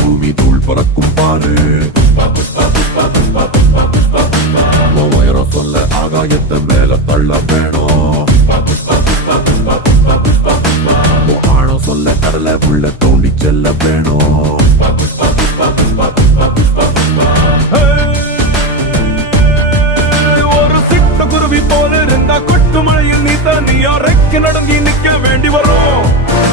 பூமி தூள் பறக்கும் பாரு. உன் உயரம் சொல்ல ஆகாயத்தை மேல தள்ள வேணும். ஆழம் சொல்ல கடலை உள்ள தோண்டி செல்ல வேணும். ஒரு சிட்ட குருவி போல இருந்தா கொட்டு மழையில் நீ தனியா ரெக்க நடங்கி நிக்க வேண்டி வரும்.